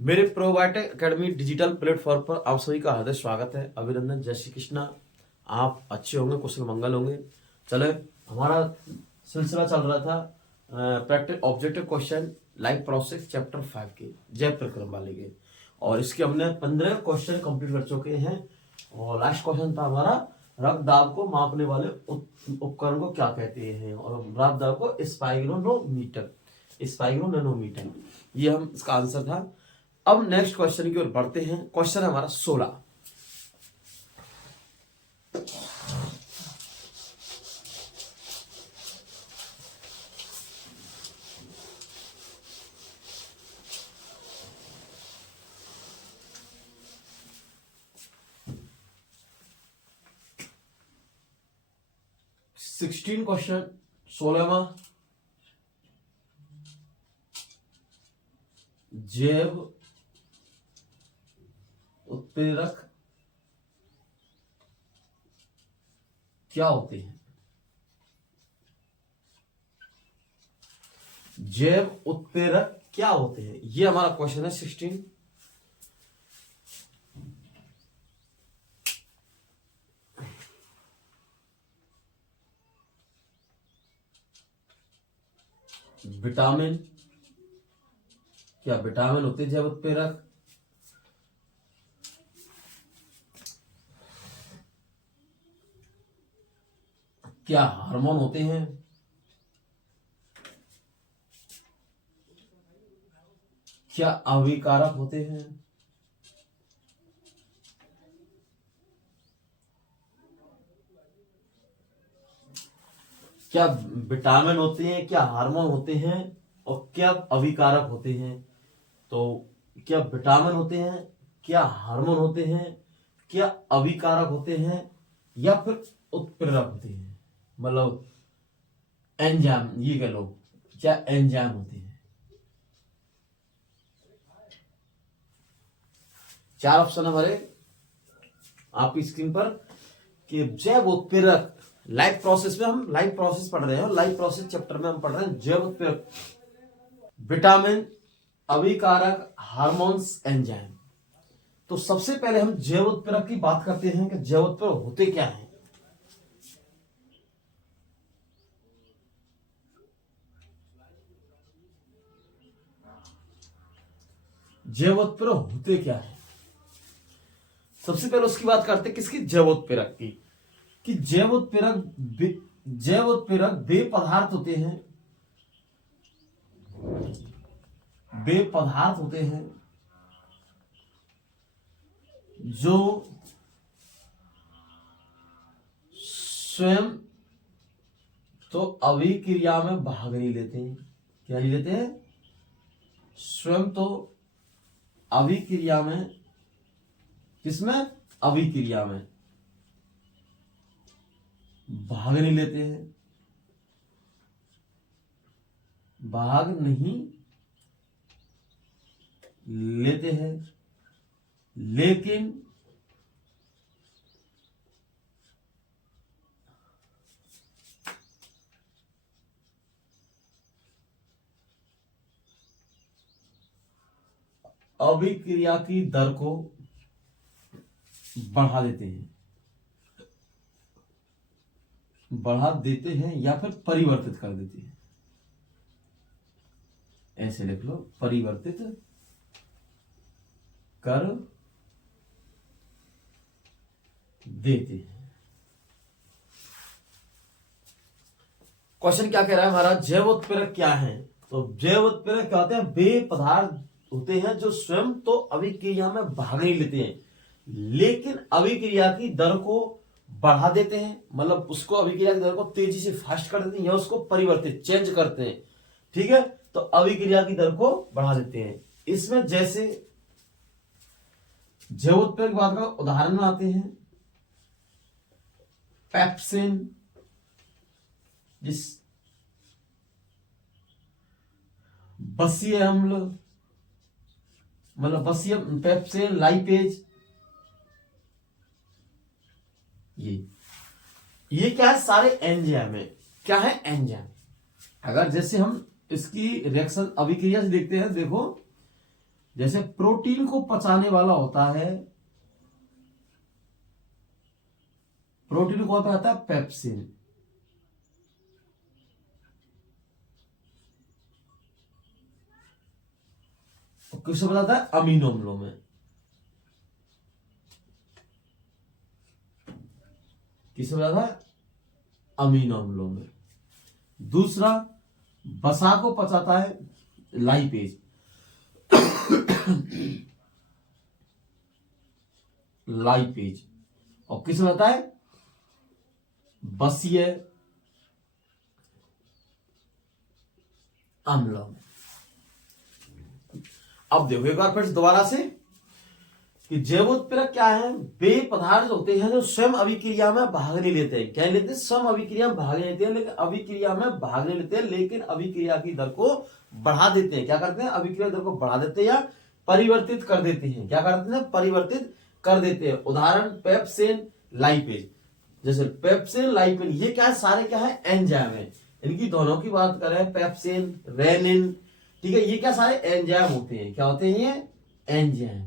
मेरे probiotic academy digital platform पर आप सभी का हार्दिक स्वागत है। अभिनंदन, जय श्री कृष्णा। आप अच्छे होंगे, कुशल मंगल होंगे। चले, हमारा सिलसिला चल रहा था practice objective question life process chapter 5 के जय प्रक्रम वाले के, और इसके हमने 15 क्वेश्चन कंप्लीट कर चुके हैं। और लास्ट क्वेश्चन था हमारा रक्त दाब को मापने वाले उपकरण को क्या कहते हैं, और रक्त दाब को स्पाइरोनोमीटर, ये हम इसका आंसर था। अब नेक्स्ट क्वेश्चन की ओर बढ़ते हैं। क्वेश्चन है हमारा 16। क्वेश्चन 16वां, जैव उत्प्रेरक क्या होते हैं? जैव उत्प्रेरक क्या होते हैं, ये हमारा क्वेश्चन है 16। विटामिन, क्या विटामिन होते हैं जैव उत्प्रेरक? क्या हार्मोन होते हैं? क्या अभिकारक होते हैं? क्या विटामिन होते हैं, क्या हार्मोन होते हैं, और क्या अभिकारक होते हैं? तो क्या विटामिन होते हैं, क्या हार्मोन होते हैं, क्या अभिकारक होते हैं, या फिर उत्प्रेरक होते हैं, मतलब एंजाइम, ये कह लो, क्या एंजाइम होते हैं? चार ऑप्शन हमारे आपकी स्क्रीन पर कि जैव उत्प्रेरक, लाइफ प्रोसेस में हम लाइफ प्रोसेस पढ़ रहे हैं, लाइफ प्रोसेस चैप्टर में हम पढ़ रहे हैं जैव उत्प्रेरक, विटामिन, अभिकारक, हार्मोन्स, एंजाइम। तो सबसे पहले हम जैव उत्प्रेरक की बात करते हैं कि जैव उत्प्रेरक होते क्या हैं। जैव उत्प्रेरक होते क्या है? सबसे पहले उसकी बात करते हैं किसकी, जैव उत्प्रेरक की। कि जैव उत्प्रेरक वे पदार्थ होते हैं, वे पदार्थ होते हैं जो स्वयं तो अभिक्रिया में भाग नहीं लेते हैं। क्या नहीं लेते हैं? स्वयं तो अभिक्रिया में, किसमें? अभिक्रिया में भाग नहीं लेते हैं, भाग नहीं लेते हैं, लेकिन अभिक्रिया की दर को बढ़ा देते हैं, बढ़ा देते हैं या फिर परिवर्तित कर देते हैं। ऐसे लिख लो, परिवर्तित कर देते हैं। क्वेश्चन क्या कह रहा है हमारा, जैव उत्प्रेरक क्या है? तो जैव उत्प्रेरक क्या होते हैं? वे पदार्थ होते हैं जो स्वयं तो अभिक्रिया में भाग नहीं लेते हैं, लेकिन अभिक्रिया की दर को बढ़ा देते हैं, मतलब उसको अभिक्रिया की दर को तेजी से फास्ट कर देते हैं या उसको परिवर्तित चेंज करते हैं। ठीक है, तो अभिक्रिया की दर को बढ़ा देते हैं। इसमें जैसे जैव उत्प्रेरक बात का उदाहरण आते हैं पेप्सिन, जिस बसीय अम्ल, मतलब बसीय, पेप्सिन, लाइपेज, ये क्या है? सारे एंजाइम है। क्या है? एंजाइम। अगर जैसे हम इसकी रिएक्शन अभिक्रिया से देखते हैं, देखो जैसे प्रोटीन को पचाने वाला होता है, प्रोटीन को होता है पेप्सिन, और किससे बताता है? अमीनो अम्लों में। किससे बताता है? अमीनो अम्लों में। दूसरा, वसा को पचाता है लाइपेज, लाइपेज, और किस में होता है? बसीय अम्लों में। अब देखो एक बार फिर दोबारा से कि जैवोत्प्रेरक क्या है? वे पदार्थ होते हैं जो स्वयं अभिक्रिया में भाग नहीं लेते हैं। क्या लेते हैं? स्वयं अभिक्रिया में भाग लेते हैं, लेकिन अभिक्रिया में भाग नहीं लेते हैं, लेकिन अभिक्रिया की दर को बढ़ा देते हैं। क्या करते हैं? अभिक्रिया दर को बढ़ा देते हैं या परिवर्तित कर देते हैं। क्या करते हैं? परिवर्तित कर देते हैं। उदाहरण पेप्सिन, लाइपेज। जैसे पेप्सिन, लाइपेज, ये क्या है? सारे क्या है? एंजाइम है। इनकी दोनों की बात करें, पेप्सिन, रेनिन, ठीक है, ये क्या सारे एंजाइम होते हैं। क्या होते हैं ये? एंजाइम।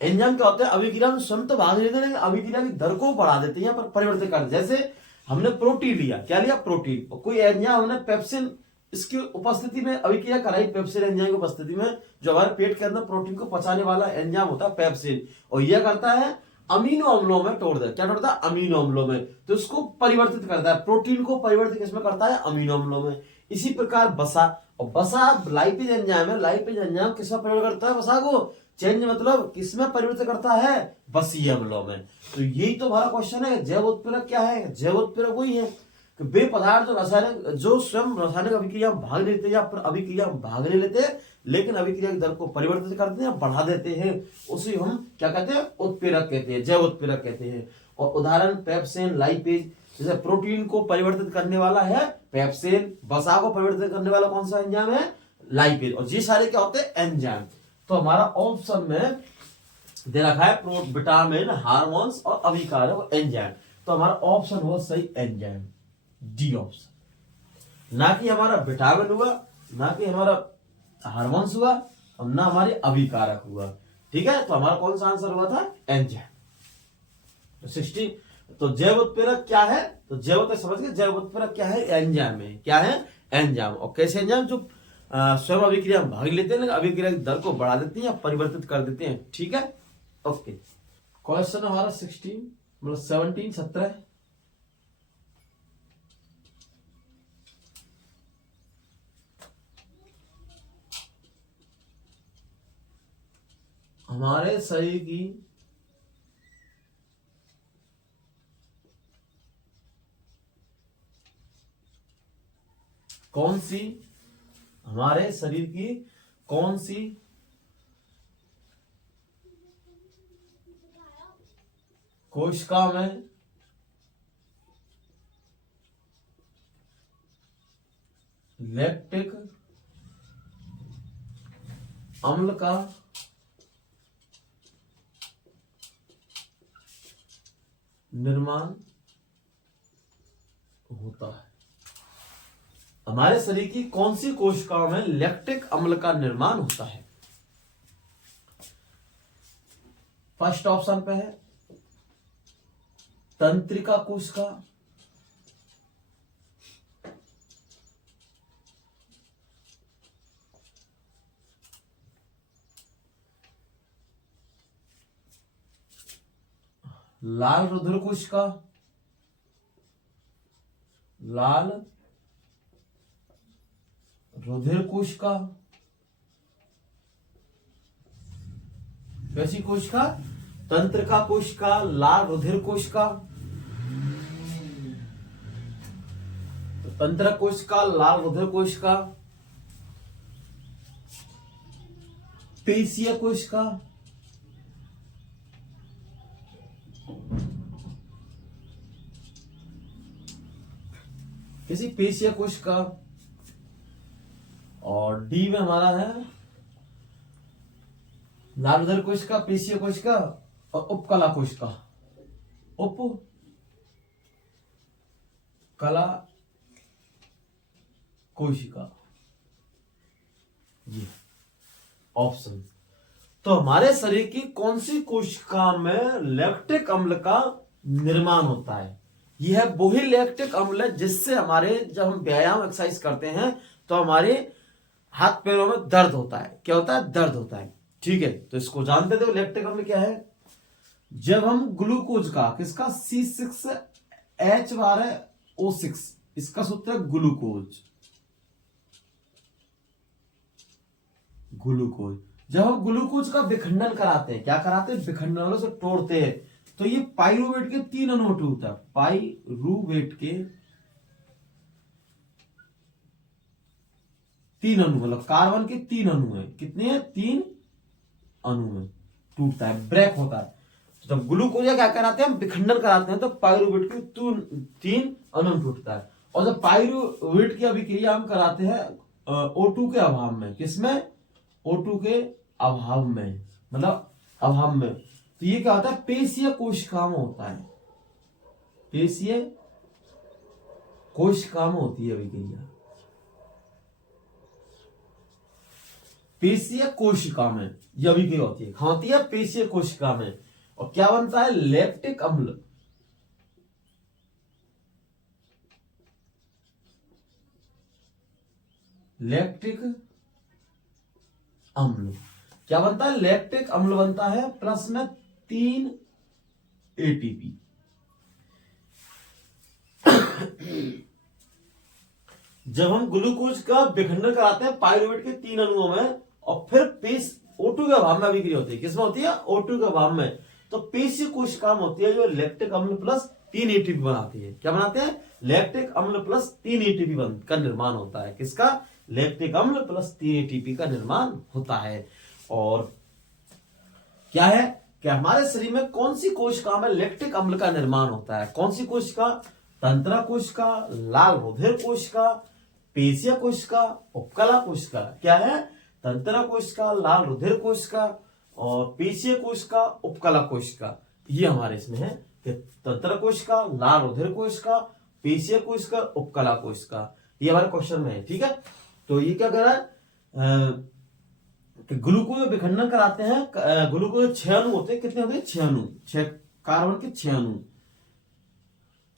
एंजाइम क्या होते हैं? अभिक्रिया में स्वयं तो भाग लेते हैं, लेकिन अभिक्रिया की दर को बढ़ा देते हैं या परिवर्तित कर देते हैं। जैसे हमने प्रोटीन लिया, क्या लिया? प्रोटीन, और कोई एंजाइम हमने पेप्सिन, इसकी उपस्थिति में अभिक्रिया कराई, पेप्सिन एंजाइम की उपस्थिति में, जो हमारे पेट के अंदर प्रोटीन को पचाने वाला एंजाइम होता है पेप्सिन, और यह करता है अमीनो अम्लों में तोड़ दे। क्या तोड़ता है? अमीनो अम्लों में। तो इसको परिवर्तित करता है, प्रोटीन को परिवर्तित किसमें करता है? अमीनो अम्लों में। इसी प्रकार वसा, और वसा लाइपेज एंजाइम है, लाइपेज एंजाइम किसमें परिवर्तित करता है? वसा को चेंज मतलब किसमें परिवर्तित करता है? बसीय अम्लों में। तो यही तो हमारा क्वेश्चन है। जैव उत्प्रेरक क्या है? जैव उत्प्रेरक वही है कि वे पदार्थ जो रासायनिक, जो स्वयं रासायनिक अभिक्रिया में भाग लेते हैं या अभिक्रिया में भाग नहीं लेते, लेकिन अभिक्रिया की दर को परिवर्तित करते हैं, बढ़ा देते हैं, उसी हम क्या कहते हैं? उत्प्रेरक कहते हैं, जैव उत्प्रेरक कहते हैं। और उदाहरण पेप्सिन, लाइपेज। जैसे प्रोटीन को परिवर्तित करने वाला है पेप्सिन, वसा को परिवर्तित करने वाला कौन सा एंजाइम है? लाइपेज। और ये सारे क्या होते हैं? एंजाइम। तो हमारा ऑप्शन में दे रखा है विटामिन, हार्मोन्स और अभिकारक एंजाइम। तो हमारा ऑप्शन हुआ सही एंजाइम, डी ऑप्शन। ना कि हमारा विटामिन हुआ, ना कि हमारा हार्मोन्स हुआ, और ना हमारे अभिकारक हुआ। ठीक है, तो हमारा कौन सा आंसर हुआ था? एंजाइम। 60। तो जैव उत्प्रेरक क्या है? तो जैव समझ गए, जैव उत्प्रेरक क्या है? एंजाइम है। क्या है? एंजाइम। और कैसे एंजाइम? जो स्वयं अभिक्रिया में भाग लेते हैं, लेकिन अभिक्रिया की दर को बढ़ा देते हैं या परिवर्तित कर देते हैं। ठीक है, ओके। क्वेश्चन हमारा 16 मतलब 17 17। हमारे शरीर की कौन सी, हमारे शरीर की कौन सी कोशिका में लैक्टिक अम्ल का निर्माण होता है? हमारे शरीर की कौन सी कोशिकाओं में लैक्टिक अम्ल का निर्माण होता है? फर्स्ट ऑप्शन पे है तंत्रिका कोशिका, लाल रुधिर कोशिका, लाल रुधिर कोशिका, कैसी कोशिका? तंत्रिका कोशिका, लाल रुधिर कोशिका। तो तंत्रिका कोशिका, लाल रुधिर कोशिका, पेशीय कोशिका, किसी पेशीय कोशिका, और डी में हमारा है लाल रुधिर कोशिका, पेशीय कोशिका और उपकला कोशिका। उपकला कोशिका। ये ऑप्शन। तो हमारे शरीर की कौन सी कोशिका में लैक्टिक अम्ल का निर्माण होता है? यह वही लैक्टिक अम्ल है जिससे हमारे जब हम व्यायाम एक्सरसाइज करते हैं तो हमारे हाथ पैरों में दर्द होता है। क्या होता है? दर्द होता है। ठीक है, तो इसको जानते थे लैक्टिक अम्ल क्या है। जब हम ग्लूकोज का, किसका, C6H12O6, इसका सूत्र है ग्लूकोज। ग्लूकोज, जब हम ग्लूकोज का विखंडन कराते हैं, क्या कराते हैं? विखंडन वालों से तोड़ते हैं, तो ये पाइरुवेट के 3 अणु होता है। पाइरुवेट के 3 अणु, मतलब कार्बन के 3 अणु है। कितने हैं? 3 अणु में टूटता है, ब्रेक होता है। तो जब ग्लूकोज क्या कराते हैं? हम विखंडन कराते हैं, तो पाइरुवेट के 3 अणु टूटता है। और जब पाइरुवेट की अभिक्रिया हम कराते हैं O2 के अभाव में, किसमें? O2 के अभाव में, मतलब अभाव में, तो ये क्या होता है? पेशीय कोशिका में होता है। पेशीय कोशिका में होती है अभिक्रिया, पेशीय कोशिका में यह अभिक्रिया होती है। होती है पेशीय कोशिका में, और क्या बनता है? लैक्टिक अम्ल। लैक्टिक अम्ल क्या बनता है? लैक्टिक अम्ल बनता है, प्लस में 3 ATP। जब हम ग्लूकोज का विखंडन कराते हैं पाइरुवेट के 3 अणुओं में, और फिर पेश O2 के अभाव में अभिक्रिया होती है। किसमें होती है? O2 के अभाव में। तो पेशीय कोशिका में होती है, जो लैक्टिक अम्ल प्लस 3 ATP बनाती है। क्या बनाते हैं? लैक्टिक अम्ल प्लस 3 ATP का निर्माण होता है। किसका? लैक्टिक अम्ल प्लस 3 ATP का निर्माण होता है। और क्या है कि हमारे शरीर में कौन सी कोशिका में लैक्टिक अम्ल का निर्माण होता है? कौन सी कोशिका? तंत्रा कोशिका, लाल रुधिर कोशिका, पेशीय कोशिका, उपकला कोशिका। क्या है? तंत्रा कोशिका, लाल रुधिर कोशिका और पेशीय कोशिका, उपकला कोशिका। ये हमारे इसमें है कि तंत्रा कोशिका, लाल रुधिर कोशिका, पेशीय कोशिका, उपकला कोशिका। ये हमारे क्वेश्चन में है। ठीक है, तो ये क्या कर रहा है कि ग्लूकोज विखंडन कराते हैं। ग्लूकोज 6 अणु होते हैं। कितने होते हैं? 6 अणु, 6 कार्बन के 6 अणु।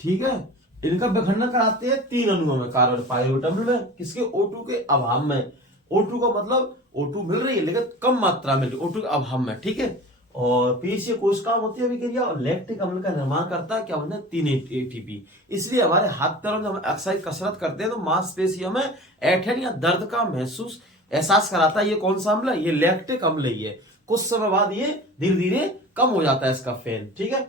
ठीक है, इनका विखंडन कराते हैं 3 अणुओं में, कार्बन पाइरुवेट अम्ल में। किसके? O2 के अभाव में। O2 का मतलब O2 मिल रही है लेकिन कम मात्रा में, O2 के अभाव में। ठीक है, और पेशीय कोशिका होती है अभिक्रिया, और लैक्टिक अम्ल का निर्माण करता है। क्या बनता है? 3 ATP। इसलिए हमारे हाथ पैरों में हम एक्सरसाइज कसरत करते हैं तो मांसपेशियों में ऐंठन या दर्द का महसूस एहसास कराता है। ये कौन सा अम्ल है? ये लैक्टिक अम्ल ही है। कुछ समय बाद ये धीरे धीरे कम हो जाता है इसका फैन। ठीक है,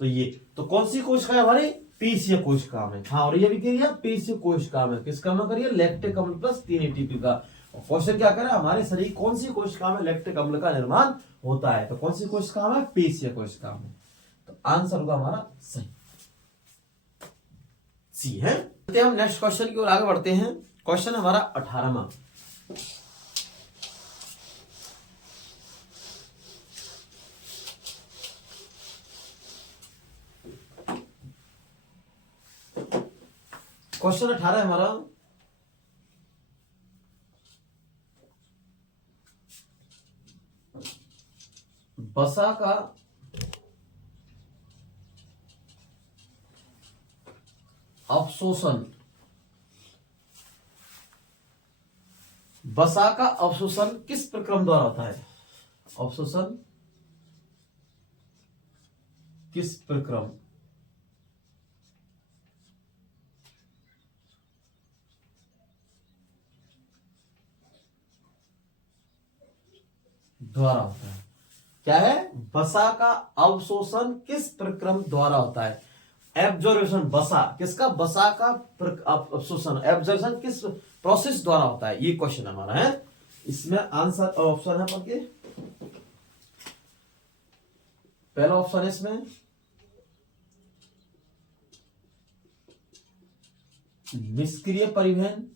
तो ये तो कौन सी कोशिका है हमारी? पेशीय कोशिका में। हाँ, और ये भी करिए पेशीय कोशिका में। किसका अम्ल करिए? लैक्टिक अम्ल प्लस 3 ATP का। क्वेश्चन क्या करे? हमारे शरीर कौन सी कोशिका में लैक्टिक अम्ल का निर्माण होता है? तो कौन सी कोशिका में? पेशीय कोशिका में। तो आंसर होगा हमारा सही, सी है। हम नेक्स्ट क्वेश्चन की ओर आगे बढ़ते हैं। क्वेश्चन हमारा 18वां। क्वेश्चन 18 है हमारा, वसा का अवशोषण, वसा का अवशोषण किस प्रक्रम द्वारा होता है? अवशोषण किस प्रक्रम द्वारा होता है? क्या है? वसा का अवशोषण किस प्रक्रम द्वारा होता है? एब्जॉर्प्शन, वसा किसका? वसा का अवशोषण, एब्जॉर्प्शन किस प्रोसेस द्वारा होता है? ये क्वेश्चन हमारा है। इसमें आंसर ऑप्शन है पढ़िए। पहला ऑप्शन है इसमें निष्क्रिय परिवहन,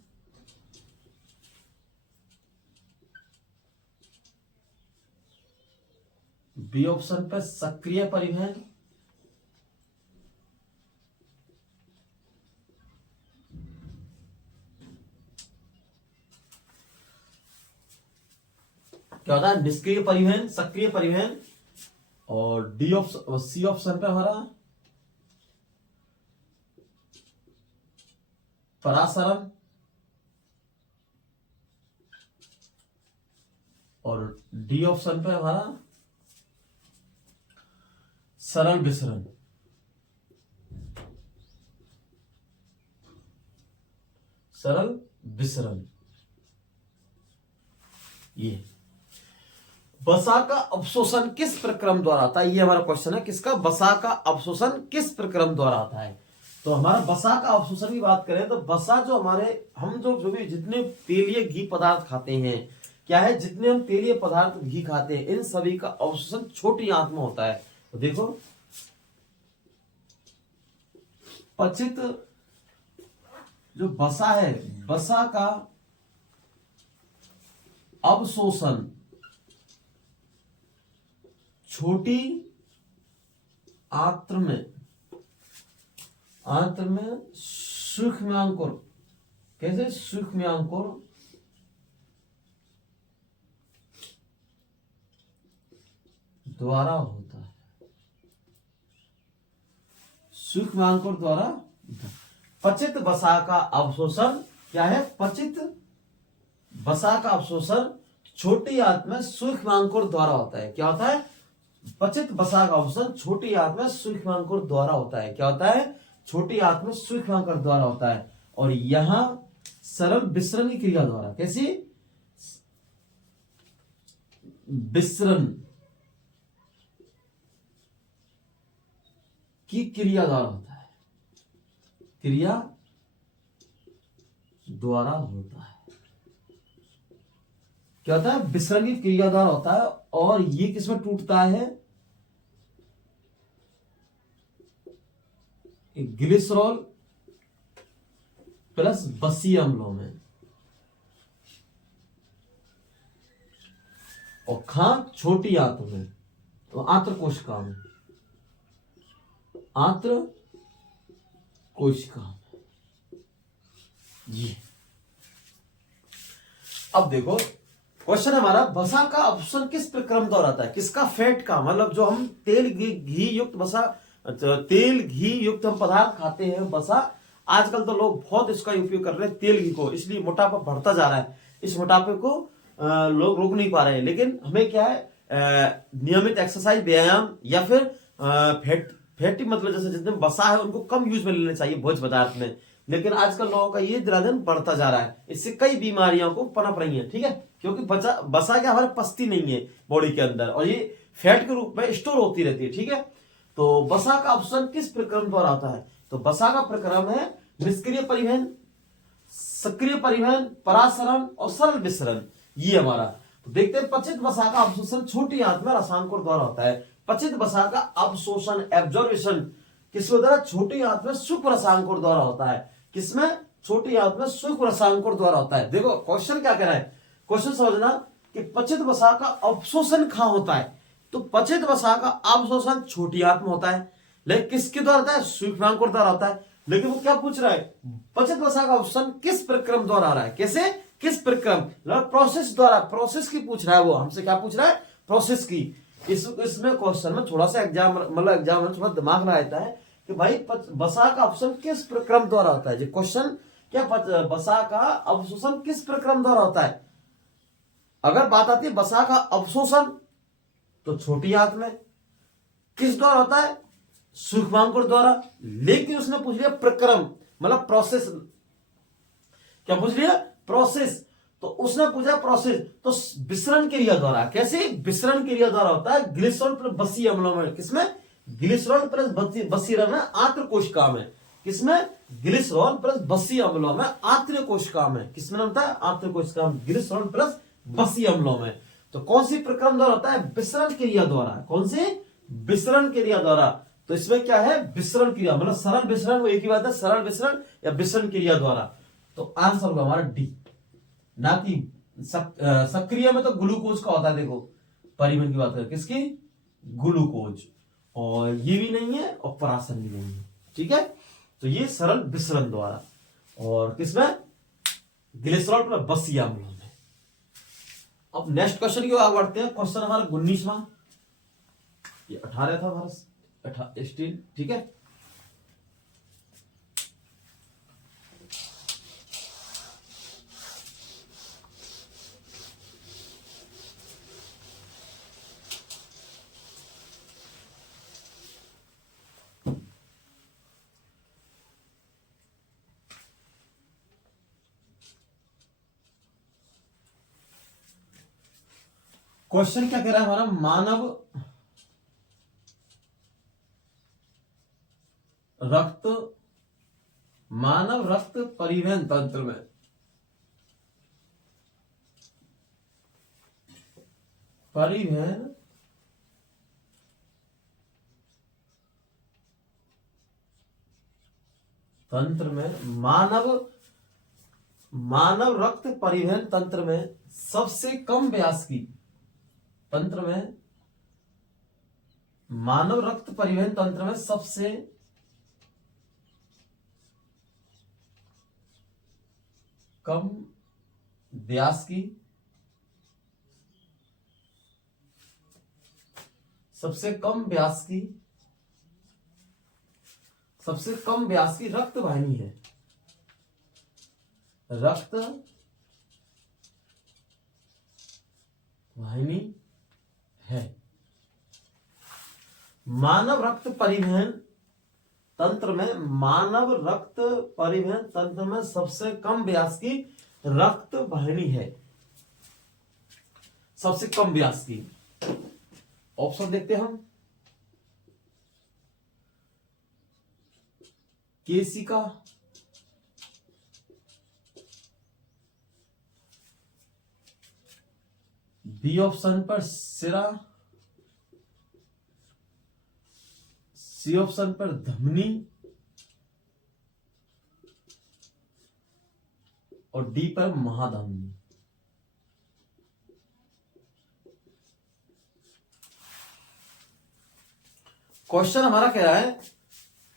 बी ऑप्शन पे सक्रिय परिवहन, क्या होता है? निष्क्रिय परिवहन, सक्रिय परिवहन। और सी ऑप्शन पे हमारा परासरण और डी ऑप्शन पे हमारा सरल विसरण। सरल विसरण। ये वसा का अवशोषण किस प्रक्रम द्वारा आता है? ये हमारा क्वेश्चन है, किसका? वसा का अवशोषण किस प्रक्रम द्वारा आता है? तो हमारा वसा का अवशोषण की बात करें तो वसा जो हमारे, हम जो भी जितने तेलीय घी पदार्थ खाते हैं, क्या है, जितने हम तेलीय पदार्थ घी खाते हैं, इन सभी का अवशोषण छोटी आंत में होता है। तो देखो, पचित जो वसा है, वसा का अवशोषण छोटी आंत्र में सूक्ष्मांकुर, कैसे? सूक्ष्मांकुर द्वारा होता है। सूक्ष्मांकुर द्वारा। पचित वसा का अवशोषण क्या है? पचित वसा का अवशोषण छोटी आंत में सूक्ष्मांकुर द्वारा होता है। क्या होता है? पचित वसा का अवशोषण छोटी आंत में सूक्ष्मांकुर द्वारा होता है। क्या होता है? छोटी आंत में सूक्ष्मांकुर द्वारा होता है। और यहां सरल विसरण की क्रिया द्वारा, कैसी? विसरण की क्रिया द्वारा होता है। क्रिया द्वारा होता है। क्या होता है? विसरण की क्रिया द्वारा होता है। और ये किसमें टूटता है? ग्लिसरॉल प्लस बसीय अम्लों में। और खां छोटी आंत में, तो आंत्र कोशिका में, आंत्र कोशिका में। ये अब देखो, क्वेश्चन हमारा, वसा का अवशोषण किस प्रक्रम द्वारा आता है? किसका? फैट का, मतलब जो हम तेल घी युक्त वसा, तेल घी युक्त हम पदार्थ खाते हैं, वसा। आजकल तो लोग बहुत इसका उपयोग कर रहे हैं, तेल घी को, इसलिए मोटापा बढ़ता जा रहा है। इस मोटापे को लोग रोक नहीं पा रहे हैं। लेकिन हमें क्या है, नियमित एक्सरसाइज, व्यायाम, या फिर फैटी, मतलब जैसे जितने वसा है उनको कम यूज में लेना चाहिए भोज्य पदार्थ में। लेकिन आजकल लोगों का ये दिन बढ़ता जा रहा है, इससे कई बीमारियों को पनप रही हैं। ठीक है, क्योंकि वसा क्या हमारे पचती नहीं है बॉडी के अंदर, और ये फैट के रूप में स्टोर होती रहती है। ठीक है, तो वसा का अवशोषण किस प्रक्रम द्वारा आता है? तो वसा का प्रक्रम है निष्क्रिय परिवहन, सक्रिय परिवहन, परासरण और सरल विसरण। ये हमारा, तो देखते हैं, पचित वसा का अवशोषण छोटी आंत में रसांकुर द्वारा होता है। पचित वसा का अवशोषण, एब्जॉर्प्शन, किसके द्वारा? छोटी आंत में सूक्ष्म रसांकुर द्वारा होता है। किसमें? छोटी आंत में सूक्ष्म रसांकुर द्वारा होता है। देखो क्वेश्चन क्या कह रहा है, क्वेश्चन समझना कि पचित वसा का अवशोषण कहां होता है? तो पचित वसा का अवशोषण छोटी आंत में होता है, लेकिन किसके द्वारा होता है? सूक्ष्मांकुर द्वारा होता है। लेकिन वो क्या पूछ रहा है? पचित वसा का अवशोषण किस प्रक्रम द्वारा आ रहा है? कैसे? किस प्रक्रम? प्रोसेस द्वारा। प्रोसेस की पूछ रहा है वो हमसे, क्या पूछ रहा है? प्रोसेस की। इसमें क्वेश्चन में थोड़ा सा एग्जाम में थोड़ा दिमाग लगाता है कि भाई वसा का अवशोषण किस प्रक्रम द्वारा होता है। जो क्वेश्चन क्या, वसा का अवशोषण किस प्रक्रम द्वारा होता है? अगर बात आती है वसा का अवशोषण, तो छोटी आंत में। किस द्वारा होता है? सूक्ष्मांकुर द्वारा। लेकिन उसने पूछ लिया प्रक्रम, मतलब प्रोसेस। क्या पूछ लिया? प्रोसेस। तो उसने पूछा प्रोसेस, तो विसरण क्रिया द्वारा। कैसे? विसरण क्रिया द्वारा होता है ग्लिसरॉल प्लस बसीय अम्लों में। किसमें? ग्लिसरॉल प्लस बसीय में, आंत्र कोशिका में। किसमें? ग्लिसरॉल प्लस बसीय अम्लों में, आंत्र कोशिका में। किसमें होता है? आंत्र कोशिका में, ग्लिसरॉल प्लस बसीय अम्लों में। तो कौन सी प्रक्रम द्वारा होता है? विसरण क्रिया द्वारा। कौन सी? विसरण क्रिया द्वारा। तो इसमें क्या है? विसरण क्रिया, मतलब सरल विसरण, वो एक ही बात है, सरल विसरण या विसरण क्रिया द्वारा। तो आंसर होगा हमारा डी, ना कि सक्रिय में तो ग्लूकोज का होता है। देखो परिवहन की बात करें, किसकी? ग्लूकोज। और ये भी नहीं है और परासरण भी नहीं है। ठीक है, तो ये सरल विसरण द्वारा। और किसमें? ग्लिसरॉल प्लस बसीय अम्लों में। अब नेक्स्ट क्वेश्चन की ओर आगे बढ़ते हैं। क्वेश्चन हमारा 19वां, ये 18 था हमारा 18, ठीक है। क्वेश्चन क्या कह रहा है हमारा, मानव रक्त परिवहन तंत्र में मानव रक्त परिवहन तंत्र में सबसे कम व्यास की मानव रक्त परिवहन तंत्र में सबसे कम व्यास की रक्त वाहिनी है। मानव रक्त परिवहन तंत्र में सबसे कम व्यास की रक्त वाहिनी है, सबसे कम व्यास की। ऑप्शन देखते हैं हम। केशिका, बी ऑप्शन पर सिरा, सी ऑप्शन पर धमनी और डी पर महाधमनी। क्वेश्चन हमारा कह रहा है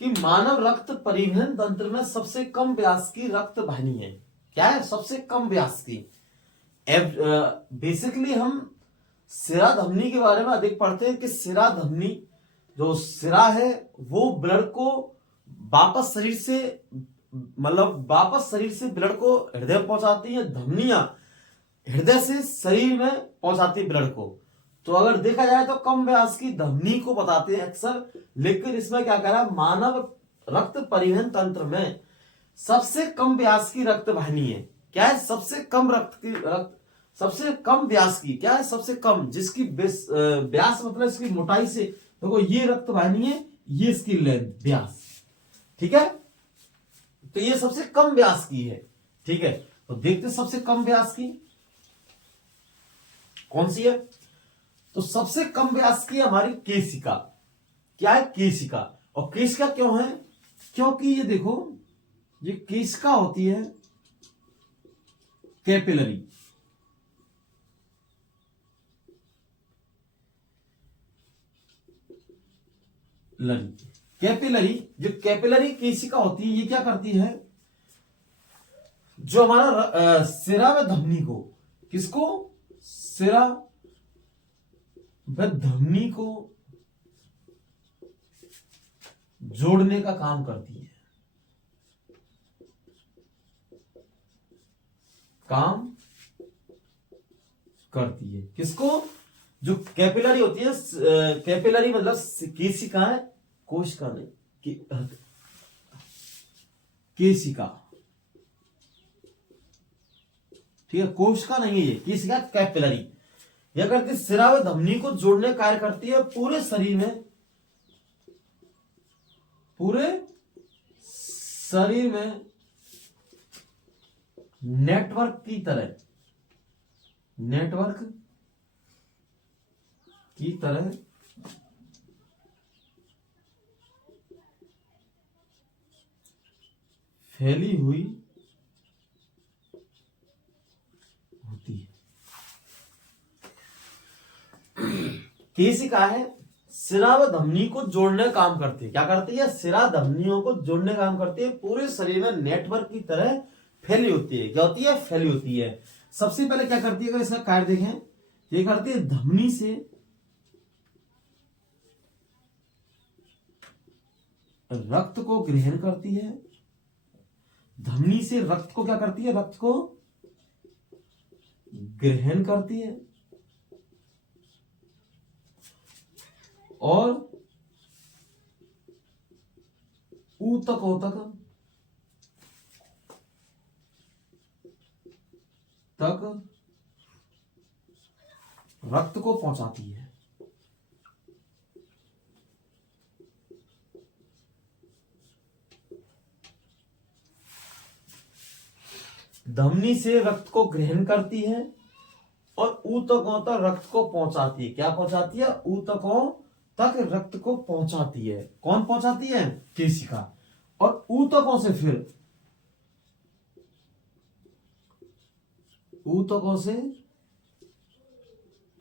कि मानव रक्त परिवहन तंत्र में सबसे कम व्यास की रक्त वाहिनी है। क्या है? सबसे कम व्यास की। बेसिकली हम सिरा धमनी के बारे में अधिक पढ़ते हैं कि सिरा धमनी, जो सिरा है वो ब्लड को वापस शरीर से ब्लड को हृदय पहुंचाती है, धमनियां हृदय से शरीर में पहुंचाती ब्लड को। तो अगर देखा जाए तो कम व्यास की धमनी को बताते हैं अक्सर, लेकिन इसमें क्या कह रहा है, मानव रक्त परिवहन तंत्र में सबसे कम व्यास की रक्त वाहिनी है। क्या है? सबसे कम व्यास की, क्या है? सबसे कम, जिसकी व्यास मतलब इसकी मोटाई से, देखो ये रक्त वाहिनी है, ये इसकी लेंथ व्यास, ठीक है। तो ये सबसे कम व्यास की है, ठीक है। तो देखते सबसे कम व्यास की कौन सी है। तो सबसे कम व्यास की हमारी केशिका। क्या है? केशिका। और केशिका क्यों है? क्योंकि ये देखो, ये केशिका होती है कैपिलरी, जो कैपिलरी केशिका होती है, ये क्या करती है, जो हमारा सिरा व धमनी को, किसको? सिरा व धमनी को जोड़ने का काम करती है, किसको? जो कैपिलरी होती है, कैपिलरी मतलब केशिका है, कोशिका नहीं, केशिका, ठीक है, कोशिका नहीं है ये, केशिका, कैपिलरी। यह करती सिरा व धमनी को जोड़ने का कार्य करती है, पूरे शरीर में नेटवर्क की तरह फैली हुई होती है। केशिका है, सिरा व धमनी को जोड़ने का काम करती है। क्या करती है? सिरा धमनियों को जोड़ने का काम करती है, पूरे शरीर में नेटवर्क की तरह फैली होती है। क्या होती है? फैली होती है। सबसे पहले क्या करती है, अगर इसका कार्य देखें, ये करती है धमनी से रक्त को ग्रहण करती है। धमनी से रक्त को क्या करती है, रक्त को ग्रहण करती है और ऊतकों तक रक्त को पहुंचाती है। धमनी से रक्त को ग्रहण करती है और ऊतकों तक रक्त को पहुंचाती है। क्या पहुंचाती है, ऊतकों तक रक्त को पहुंचाती है। कौन पहुंचाती है, केशिका। और ऊतकों से फिर ऊतकों से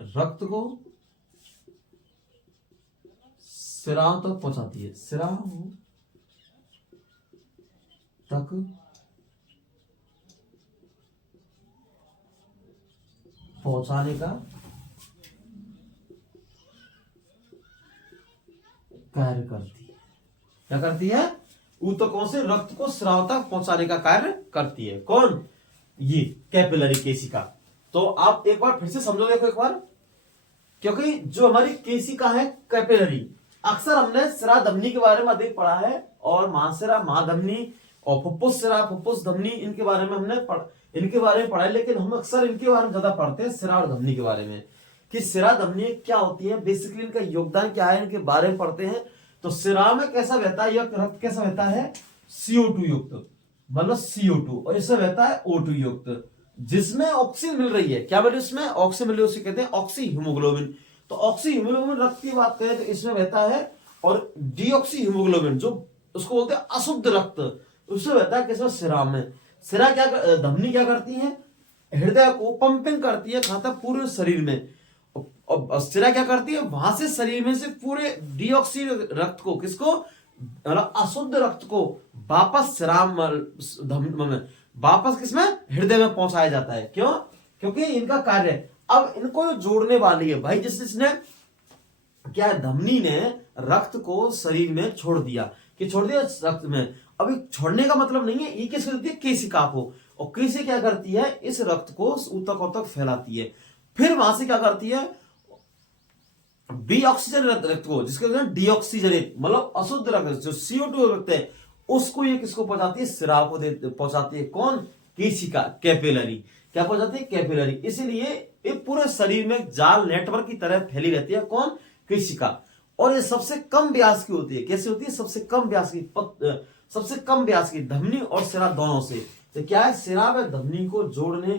रक्त को सिराओं तक पहुंचाती है। सिराओं तक पहुंचाने का कार्य करती है। क्या करती है, ऊतकों से रक्त को स्राव तक पहुंचाने का कार्य करती है। कौन, ये कैपिलरी केशिका। तो आप एक बार फिर से समझो, देखो एक बार, क्योंकि जो हमारी केशिका है कैपिलरी, अक्सर हमने सिरा धमनी के बारे में अधिक पढ़ा है और महासिरा, महाधमनी और फुफ्फुस सिरा, फुफ्फुस धमनी, इनके बारे में हमने इनके बारे में पढ़ा है। लेकिन हम अक्सर इनके बारे में ज्यादा पढ़ते हैं सिरा और धमनी के बारे में, कि सिरा धमनी क्या होती है, बेसिकली इनका योगदान क्या है, इनके बारे में पढ़ते हैं। तो सिरा में कैसा बहता है, रक्त कैसा बहता है, CO2 युक्त, मतलब CO2, और इससे बहता है O2 युक्त, जिसमें ऑक्सीजन मिल रही है। क्या मिल रही है, इसमें ऑक्सीजन मिल रही है, उसे कहते हैं ऑक्सी हीमोग्लोबिन। तो ऑक्सी हीमोग्लोबिन रक्त की बात करें तो इसमें बहता है, और डीऑक्सी हीमोग्लोबिन जो उसको बोलते हैं अशुद्ध रक्त, उससे बहता है किसमें, सिरा में। सिरा क्या, धमनी क्या करती है, हृदय को पंपिंग करती है, खाता पूरे शरीर में। और सिरा क्या करती है, वहां से शरीर में से पूरे डीऑक्सी रक्त को, किसको, अशुद्ध रक्त को वापस सिरा में, वापस किसमें, हृदय में पहुंचाया जाता है। क्यों, क्योंकि इनका कार्य, अब इनको जोड़ने वाली है भाई, जिसने क्या है, धमनी ने रक्त को शरीर में छोड़ दिया, कि छोड़ दिया रक्त में। अभी छोड़ने का मतलब नहीं है, ये किसको देती है, केशिका को। और केशिका क्या करती है, इस रक्त को ऊतकों तक फैलाती है। फिर वहां से क्या करती है, डीऑक्सीजन रक्त को, जिसके डीऑक्सीजनेट मतलब अशुद्ध रक्त, जो CO2 रक्त है, उसको ये किसको पहुंचाती है, सिरा को पहुंचाती है। कौन, केशिका, कैपिलरी। क्या पहुंचाती है, कैपिलरी। इसीलिए ये पूरे शरीर में जाल नेटवर्क की तरह फैली रहती है। कौन, केशिका। और ये सबसे कम व्यास की होती है। कैसे होती है, सबसे कम व्यास की, सबसे कम व्यास की, धमनी और सिरा दोनों से। तो क्या है, सिरा व धमनी को जोड़ने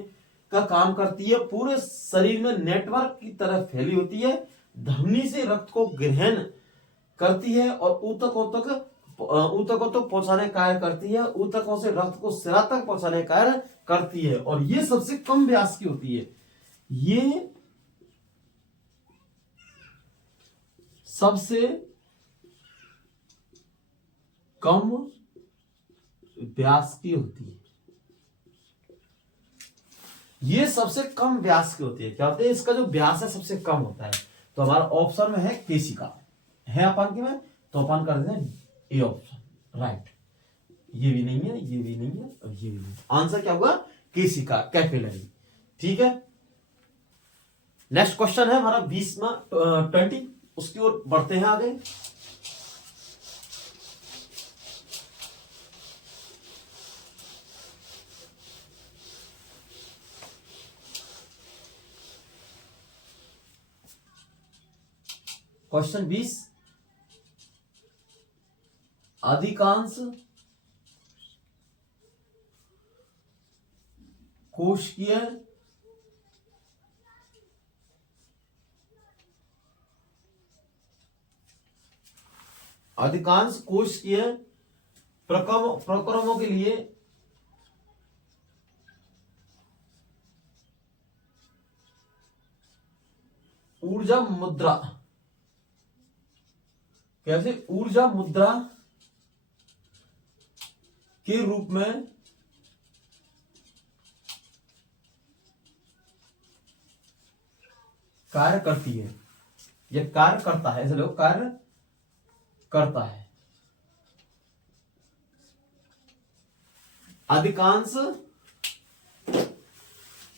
का काम करती है, पूरे शरीर में नेटवर्क की तरह फैली होती है। धमनी से रक्त को ग्रहण करती है और ऊतकों तक पहुंचाने का कार्य करती है। ऊतकों से रक्त को सिरा तक पहुंचाने का कार्य करती है, और ये सबसे कम व्यास की होती है। ये सबसे कम व्यास की होती है। ये सबसे कम व्यास की होती है। क्या होती है, इसका जो व्यास है सबसे कम होता है। तो हमारा ऑप्शन में है केशिका, है अपन के में, तो अपन कर देते हैं ए ऑप्शन, राइट। ये भी नहीं है, ये भी नहीं है, और ये भी नहीं। आंसर क्या होगा, केशिका, कैपिलरी। ठीक है, नेक्स्ट क्वेश्चन है हमारा 20 उसकी ओर बढ़ते हैं आगे। क्वेश्चन 20, अधिकांश कोशिकीय प्रक्रमों के लिए ऊर्जा मुद्रा, कैसे, ऊर्जा मुद्रा के रूप में कार्य करती है, यह कार्य करता है, ऐसे लोग कार्य करता है। अधिकांश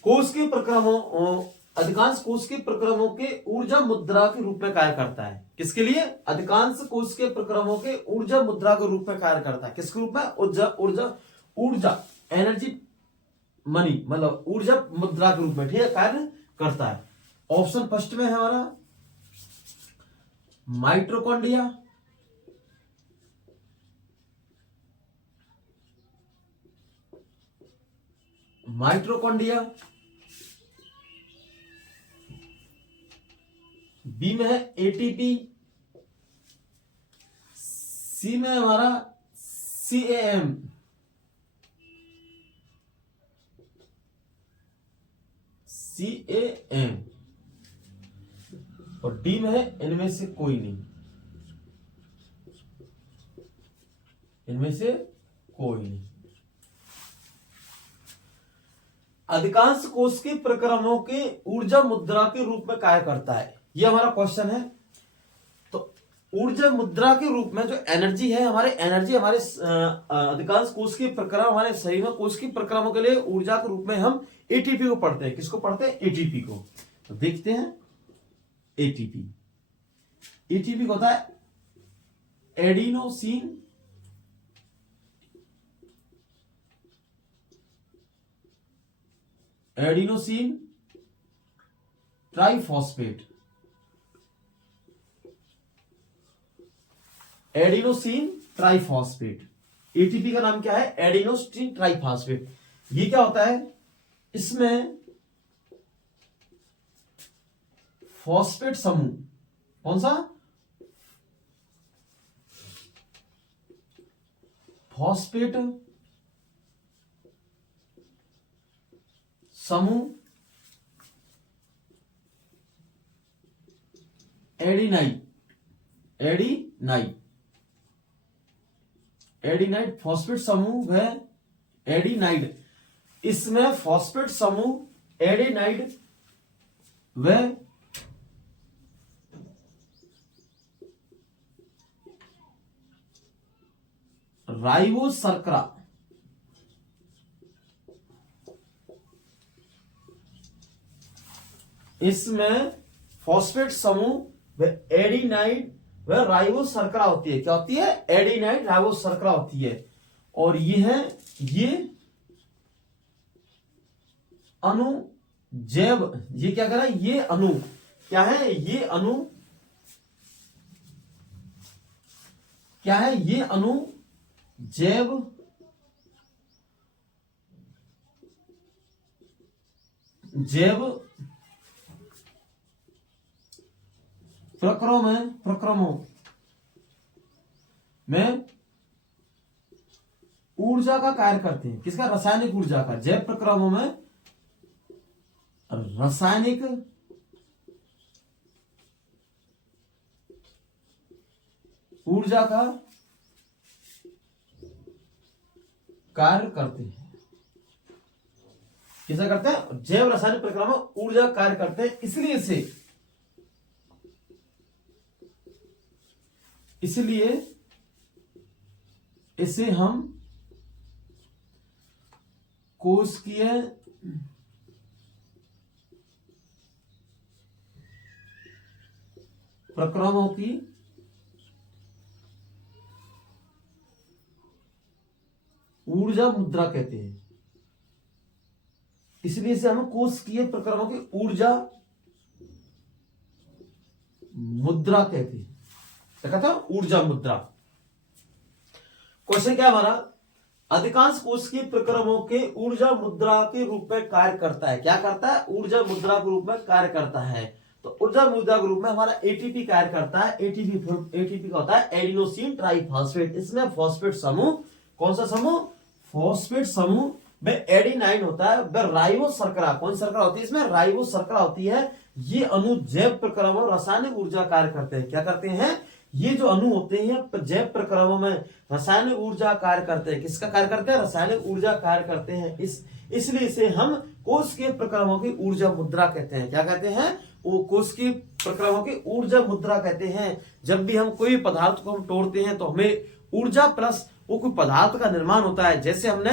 कोष के प्रक्रमों के ऊर्जा मुद्रा के रूप में कार्य करता है। किसके लिए? अधिकांश कोष के प्रक्रमों के ऊर्जा मुद्रा के रूप में कार्य करता है। किसके रूप में? ऊर्जा एनर्जी मनी, मतलब ऊर्जा मुद्रा के रूप में, ठीक है, कार्य करता है। ऑप्शन फर्स्ट में है हमारा माइटोकॉन्ड्रिया, बी में है एटीपी, सी में हमारा सीएएम, और डी में है इनमें से कोई नहीं, इनमें से कोई नहीं। अधिकांश कोष के प्रक्रमों के ऊर्जा मुद्रा के रूप में कार्य करता है, यह हमारा क्वेश्चन है। तो ऊर्जा मुद्रा के रूप में जो एनर्जी है, हमारे अधिकांश कोष के प्रक्रम, हमारे शरीर में कोष की प्रक्रमों के लिए ऊर्जा के रूप में हम एटीपी को पढ़ते हैं। किसको पढ़ते हैं? एटीपी को। तो देखते हैं एटीपी होता है एडिनोसिन ट्राइफॉस्फेट, एटीपी का नाम क्या है? Adenosine triphosphate. ये क्या होता है? इसमें फॉस्फेट समूह, कौन सा? फॉस्फेट समूह एडिनाइड फॉस्फेट समूह है एडिनाइड। इसमें फॉस्फेट समूह एडिनाइड व राइबोशर्करा, इसमें फॉस्फेट समूह व एडिनाइड व राइबोशर्करा होती है। क्या होती है? एडिनाइड राइबोशर्करा होती है। और ये अणु जैव, ये क्या कर रहा है? ये अणु क्या है? ये अणु क्या है? ये अणु जैव प्रक्रमों में ऊर्जा का कार्य करते हैं। किसका? रासायनिक ऊर्जा का। जैव प्रक्रमों में रासायनिक ऊर्जा का कार्य करते हैं। किसा करते हैं? जैव रासायनिक प्रक्रिया में ऊर्जा कार्य करते हैं। इसलिए इसे हम कोशिकीय प्रक्रमों की ऊर्जा मुद्रा कहते हैं। इसलिए इसे हम कोशिकीय प्रक्रमों की ऊर्जा मुद्रा कहते हैं। क्या कहता है? ऊर्जा मुद्रा। क्वेश्चन क्या हमारा? अधिकांश कोशिकीय प्रक्रमों के ऊर्जा मुद्रा के रूप में कार्य करता है। क्या करता है? ऊर्जा मुद्रा के रूप में कार्य करता है। तो ऊर्जा मुद्रा के रूप में हमारा एटीपी कार्य करता है। एटीपी का होता है एडिनोसिन ट्राइफॉस्फेट। इसमें फॉस्फेट समूह, कौन सा समूह? फॉस्फेट समूह में एडिनाइन होता है। वह राइबोशर्करा, कौन शर्करा होती है? इसमें राइबोशर्करा होती है। ये अणु जैव प्रक्रमों रासायनिक ऊर्जा कार्य करते हैं। क्या करते हैं? ये जो अणु होते हैं जैव प्रक्रमों में रासायनिक ऊर्जा कार्य करते हैं। किसका कार्य करते हैं? रासायनिक ऊर्जा कार्य करते हैं। इसलिए इसे हम कोशिकीय प्रक्रमों की ऊर्जा मुद्रा कहते हैं। क्या कहते हैं? कोश की प्रक्रमों की ऊर्जा मुद्रा कहते हैं। जब भी हम कोई पदार्थ को हम तोड़ते हैं तो हमें ऊर्जा प्लस वो कोई पदार्थ का निर्माण होता है। जैसे हमने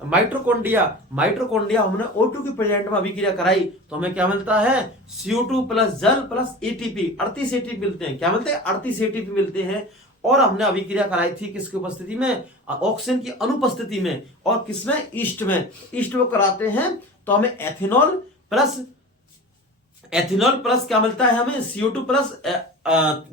माइटोकॉन्ड्रिया हमने O2 की प्रेजेंट में अभिक्रिया कराई तो हमें क्या मिलता है, CO2 प्लस जल प्लस ATP, 38 ATP मिलते हैं। क्या मिलते हैं, 38 ATP मिलते हैं। और हमने अभिक्रिया कराई थी किसकी उपस्थिति में, ऑक्सीजन की अनुपस्थिति में, और किसमें, ईस्ट में कराते हैं तो हमें एथेनॉल प्लस क्या मिलता है, हमें CO2 प्लस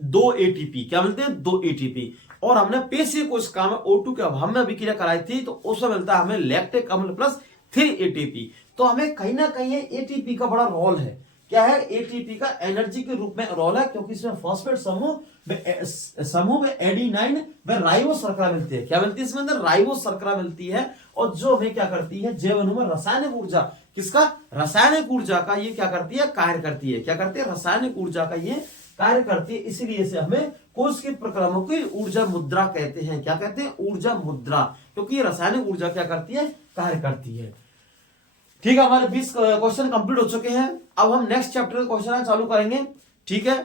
2 ATP, क्या मिलते हैं, 2 ATP। और हमने पेशीय कोशिका में O2 के अभाव में अभिक्रिया कराई थी तो उसमें मिलता है हमें लैक्टिक अम्ल प्लस 3 ATP। तो हमें कहीं ना कहीं ATP का बड़ा रोल है। क्या है, ATP का एनर्जी के रूप में रोल है, क्योंकि इसमें फॉस्फेट समूह में एडेनाइन व राइबो शर्करा मिलती है। क्या मिलती है, इसमें अंदर राइबो शर्करा मिलती है, और जो हमें क्या करती है, जैव अणु में रासायनिक ऊर्जा, किसका, रासायनिक ऊर्जा का ये क्या करती है, कार्य करती है। क्या करती है, रासायनिक ऊर्जा का ये कार्य करती है। इसीलिए इसे हमें कोश के प्रक्रमों की ऊर्जा मुद्रा कहते हैं। क्या कहते हैं, ऊर्जा मुद्रा, क्योंकि ये रासायनिक ऊर्जा क्या करती है, कार्य करती है। ठीक है, हमारे 20 क्वेश्चन कंप्लीट हो चुके हैं। अब हम नेक्स्ट चैप्टर के क्वेश्चन चालू करेंगे। ठीक है,